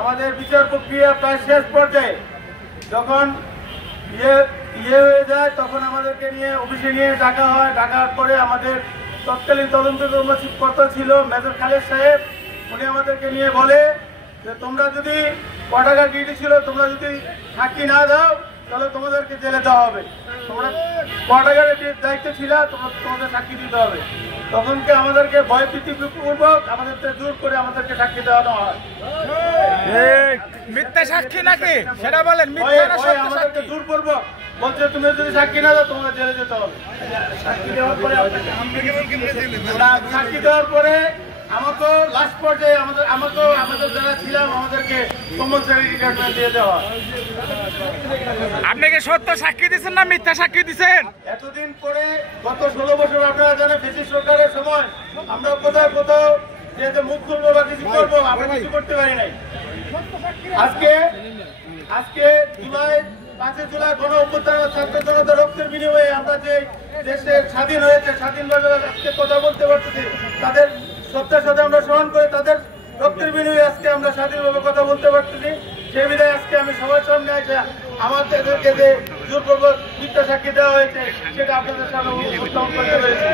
আমাদের বিচার প্রক্রিয়া প্রায় শেষ পর্যায়ে। যখন ইয়ে হয়ে যায় তখন আমাদেরকে নিয়ে অফিসে নিয়ে ডাকা হয়। ডাকার পরে আমাদের তৎকালীন তদন্ত কর্মকর্তা ছিল মেজর খালেদ সাহেব, উনি আমাদেরকে নিয়ে বলে যে তোমরা যদি ক টাকা ডিউটি ছিল, তোমরা যদি সাক্ষী না দাও তাহলে তোমাদেরকে জেলে দেওয়া হবে। তোমরা ক টাকার দায়িত্ব ছিল, তোমাদের সাক্ষী দিতে হবে। তখনকে আমাদেরকে ভয়ভীতিপূর্বক আমাদেরকে জোর করে আমাদেরকে সাক্ষী দেওয়ানো হয়। মিথ্যা সাক্ষী নাকি সেটা বলেন? আমাদেরকে জোরপূর্বক বলছে তুমি যদি সাক্ষী না দাও তোমাকে জেলে যেতে হবে। সাক্ষী দেওয়ার পরে আমাকেও লাস্ট পর্যায়ে আমাদের যারা ছিলাম আমাদেরকে কম্পালসারি রিটায়ারমেন্ট দিয়ে দেওয়া। আপনি কি সত্য সাক্ষী দিচ্ছেন না মিথ্যা সাক্ষী দিচ্ছেন? এতদিন পরে গত 16 বছর আপনারা জানেন ফ্যাসিস্ট সরকারের সময় আমরা কোথাও যে মুখ খুলবো বা কিছু করবো, আমরা কিছু করতে পারি নাই। আজকে 5 জুলাই গণ অভ্যুত্থান ছাত্র জনতা রক্তের বিনিময়ে আমরা যে দেশে স্বাধীন হয়েছে, স্বাধীনভাবে আজকে কথা বলতে পারতেছি, তাদের শ্রদ্ধার সাথে আমরা স্মরণ করে তাদের রক্তের বিনিময়ে আজকে আমরা স্বাধীনভাবে কথা বলতে পারতেছি। সেই বিধায় আজকে আমি সবার সামনে এসে আমাদেরকে যে জোরপূর্বক মিথ্যা সাক্ষী দেওয়া হয়েছে সেটা আপনাদের সামনে উপস্থাপন করতে পেরেছি।